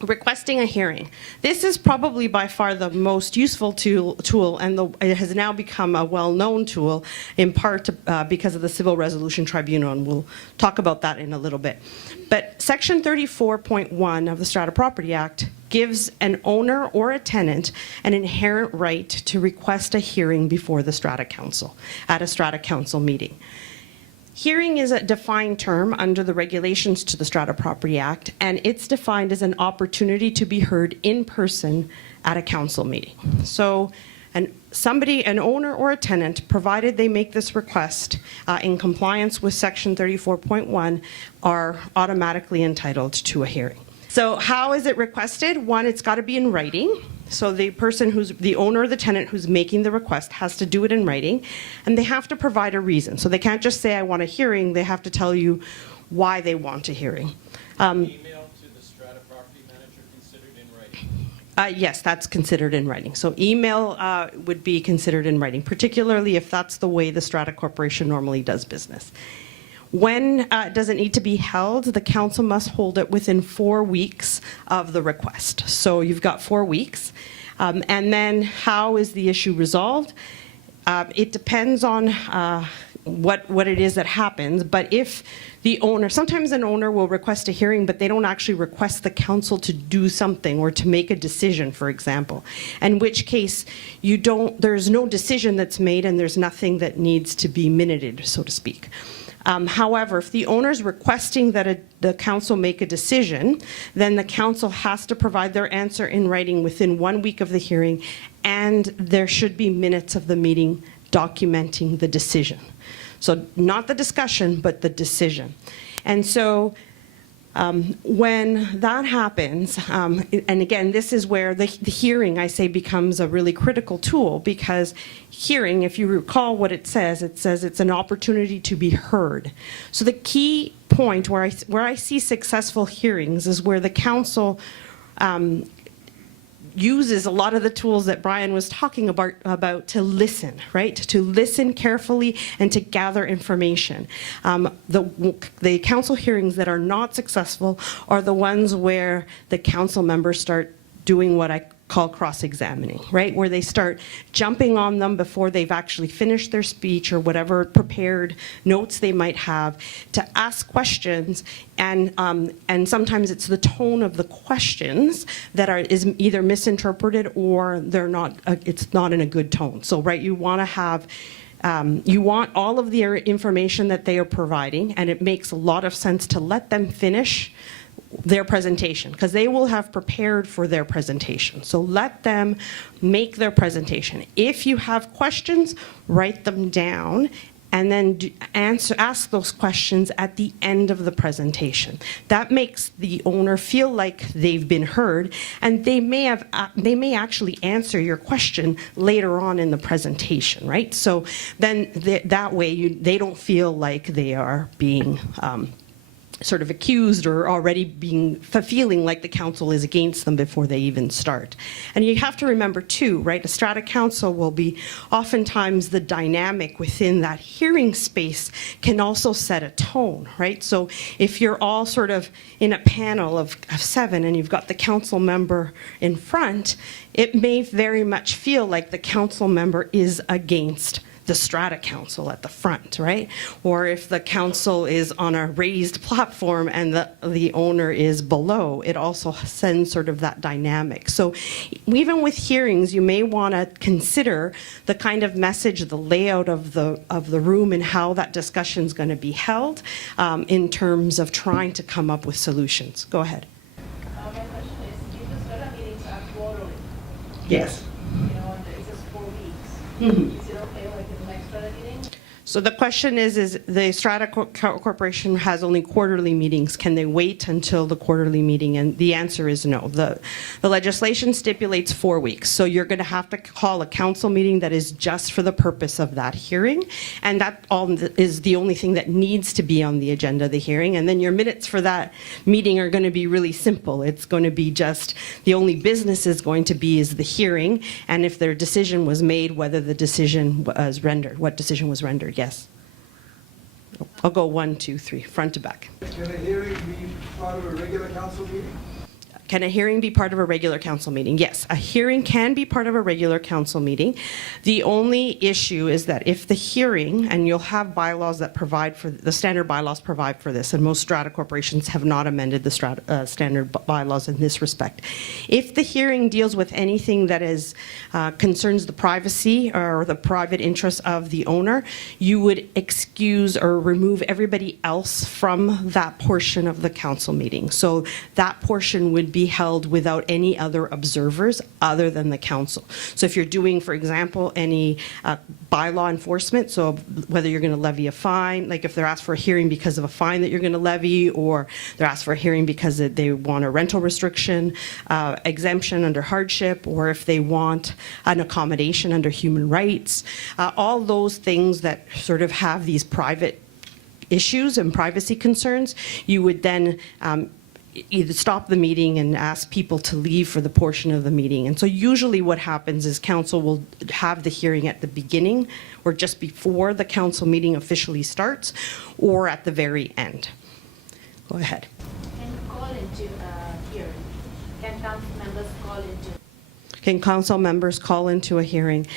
Requesting a hearing. This is probably by far the most useful tool, and it has now become a well-known tool, in part because of the Civil Resolution Tribunal, and we'll talk about that in a little bit. But Section 34.1 of the Strata Property Act gives an owner or a tenant an inherent right to request a hearing before the Strata Council, at a Strata Council meeting. Hearing is a defined term under the regulations to the Strata Property Act, and it's defined as an opportunity to be heard in person at a council meeting. So an owner or a tenant, provided they make this request in compliance with Section 34.1, are automatically entitled to a hearing. So how is it requested? One, it's got to be in writing. So the person who's the owner or the tenant who's making the request has to do it in writing, and they have to provide a reason. So they can't just say, I want a hearing. They have to tell you why they want a hearing. Email to the Strata Property Manager considered in writing? Yes, that's considered in writing. So email would be considered in writing, particularly if that's the way the Strata Corporation normally does business. When does it need to be held? The council must hold it within 4 weeks of the request. So you've got 4 weeks. And then how is the issue resolved? It depends on what it is that happens. But if the owner, sometimes an owner will request a hearing, but they don't actually request the council to do something or to make a decision, for example. In which case, there's no decision that's made and there's nothing that needs to be minuted, so to speak. However, if the owner is requesting that the council make a decision, then the council has to provide their answer in writing within 1 week of the hearing, and there should be minutes of the meeting documenting the decision. So not the discussion, but the decision. And so when that happens, and again, this is where the hearing, I say, becomes a really critical tool, because hearing, if you recall what it says it's an opportunity to be heard. So the key point where I see successful hearings is where the council uses a lot of the tools that Brian was talking about to listen, right? To listen carefully and to gather information. The council hearings that are not successful are the ones where the council members start doing what I call cross-examining, right? Where they start jumping on them before they've actually finished their speech or whatever prepared notes they might have, to ask questions, and sometimes it's the tone of the questions that is either misinterpreted or it's not in a good tone. So, right, you want to have you want all of the information that they are providing, and it makes a lot of sense to let them finish their presentation, because they will have prepared for their presentation. So let them make their presentation. If you have questions, write them down, and then ask those questions at the end of the presentation. That makes the owner feel like they've been heard, and they may actually answer your question later on in the presentation, right? So then that way they don't feel like they are being sort of accused or already feeling like the council is against them before they even start. And you have to remember too, right, a strata council will be oftentimes the dynamic within that hearing space can also set a tone, right? So if you're all sort of in a panel of 7 and you've got the council member in front, it may very much feel like the council member is against the strata council at the front, right? Or if the council is on a raised platform and the owner is below, it also sends sort of that dynamic. So even with hearings, you may want to consider the kind of message, the layout of the room, and how that discussion is going to be held in terms of trying to come up with solutions. Go ahead. My question is, if the strata meetings are quarterly, Yes. It says 4 weeks. Mm-hmm. Is it okay like in the next strata meeting? So the question is the Strata Corporation has only quarterly meetings. Can they wait until the quarterly meeting? And the answer is no. The legislation stipulates 4 weeks. So you're going to have to call a council meeting that is just for the purpose of that hearing. And that is the only thing that needs to be on the agenda of the hearing. And then your minutes for that meeting are going to be really simple. It's going to be just the only business is going to be is the hearing. And if their decision was made, whether the decision was rendered, what decision was rendered. Yes. I'll go 1, 2, 3, front to back. Can a hearing be part of a regular council meeting? Can a hearing be part of a regular council meeting? Yes, a hearing can be part of a regular council meeting. The only issue is that if the hearing, and you'll have bylaws that provide for, the standard bylaws provide for this, and most strata corporations have not amended the standard bylaws in this respect. If the hearing deals with anything that is concerns the privacy or the private interests of the owner, you would excuse or remove everybody else from that portion of the council meeting. So that portion would be held without any other observers other than the council. So if you're doing, for example, any bylaw enforcement, so whether you're going to levy a fine, like if they're asked for a hearing because of a fine that you're going to levy, or they're asked for a hearing because they want a rental restriction, exemption under hardship, or if they want an accommodation under human rights, all those things that sort of have these private issues and privacy concerns, you would then either stop the meeting and ask people to leave for the portion of the meeting. And so usually what happens is council will have the hearing at the beginning or just before the council meeting officially starts, or at the very end. Go ahead. Can you call into a hearing? Can council members call into? Can council members call into a hearing?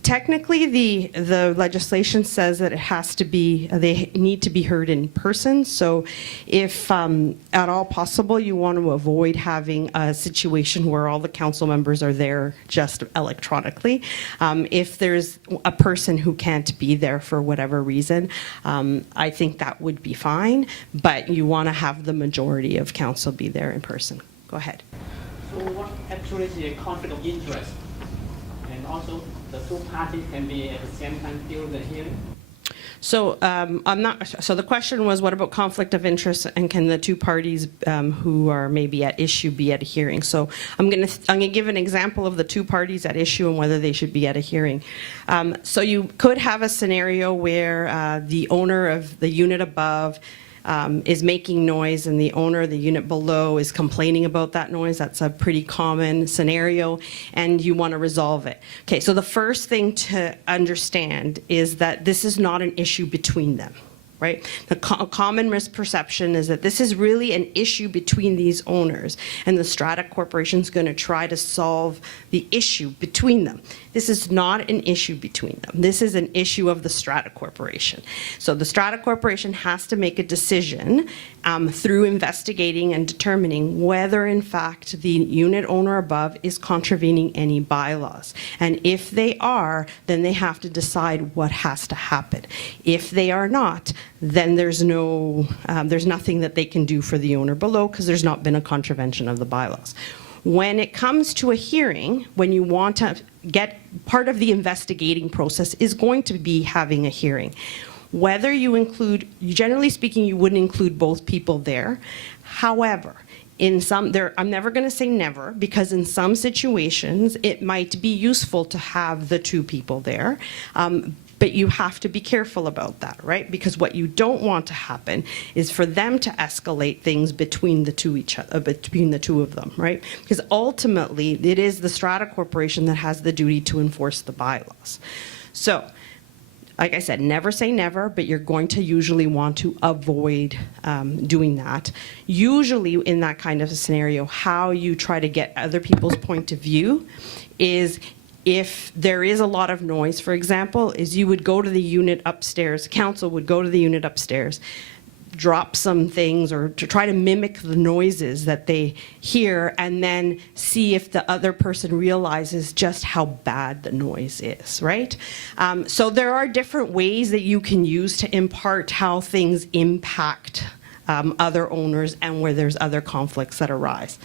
Technically, the legislation says that it has to be, they need to be heard in person. So if at all possible, you want to avoid having a situation where all the council members are there just electronically. If there's a person who can't be there for whatever reason, I think that would be fine, but you want to have the majority of council be there in person. Go ahead. So what actually is a conflict of interest? And also, the two parties can be at the same time during the hearing? So I'm not. So the question was, what about conflict of interest, and can the two parties who are maybe at issue be at a hearing? So I'm going to give an example of the two parties at issue and whether they should be at a hearing. So you could have a scenario where the owner of the unit above is making noise and the owner of the unit below is complaining about that noise. That's a pretty common scenario, and you want to resolve it. Okay, so the first thing to understand is that this is not an issue between them, right? The common misperception is that this is really an issue between these owners, and the strata corporation is going to try to solve the issue between them. This is not an issue between them. This is an issue of the strata corporation. So the strata corporation has to make a decision through investigating and determining whether in fact the unit owner above is contravening any bylaws. And if they are, then they have to decide what has to happen. If they are not, then there's nothing that they can do for the owner below because there's not been a contravention of the bylaws. When it comes to a hearing, when you want to get part of the investigating process is going to be having a hearing. Whether you include, generally speaking, you wouldn't include both people there. However, in some, I'm never going to say never, because in some situations it might be useful to have the two people there. But you have to be careful about that, right? Because what you don't want to happen is for them to escalate things between the two of them, right? Because ultimately, it is the strata corporation that has the duty to enforce the bylaws. So, like I said, never say never, but you're going to usually want to avoid doing that. Usually, in that kind of a scenario, how you try to get other people's point of view is, if there is a lot of noise, for example, is you would go to the unit upstairs, council would go to the unit upstairs, drop some things or to try to mimic the noises that they hear, and then see if the other person realizes just how bad the noise is, right? So there are different ways that you can use to impart how things impact other owners and where there's other conflicts that arise.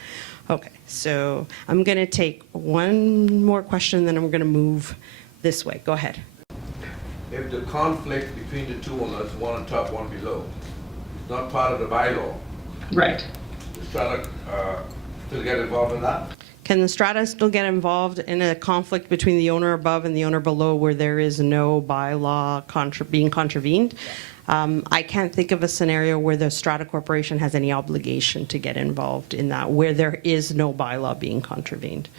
Okay, so I'm going to take one more question, then I'm going to move this way. Go ahead. If the conflict between the two owners, one on top, one below, is not part of the bylaw, Right. the strata still get involved in that? Can the strata still get involved in a conflict between the owner above and the owner below where there is no bylaw being contravened? I can't think of a scenario where the strata corporation has any obligation to get involved in that, where there is no bylaw being contravened.